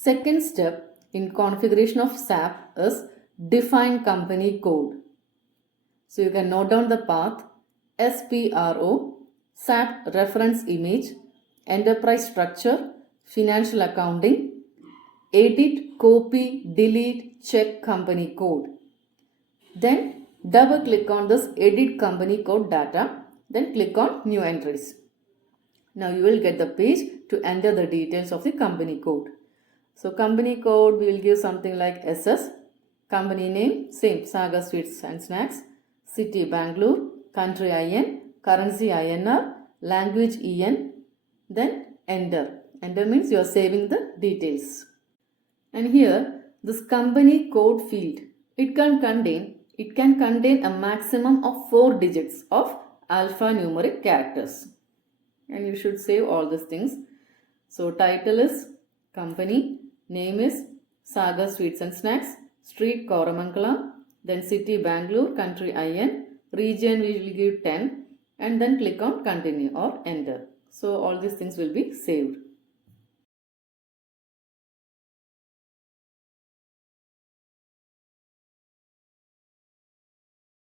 Second step in configuration of SAP is define company code. So you can note down the path SPRO, SAP reference image, enterprise structure, financial accounting, edit, copy, delete, check company code. Then double click on this edit company code data, then click on new entries. Now you will get the page to enter the details of the company code. So company code we will give something like SS, company name same Saga Sweets and Snacks, city Bangalore, country IN, currency INR, language EN, then enter. Enter means you are saving the details. And here this company code field, it can contain a maximum of 4 digits of alphanumeric characters. And you should save all these things. So title is company, name is Saga Sweets and Snacks, street Koramangala, then city Bangalore, country IN, region we will give 10, and then click on continue or enter. So all these things will be saved.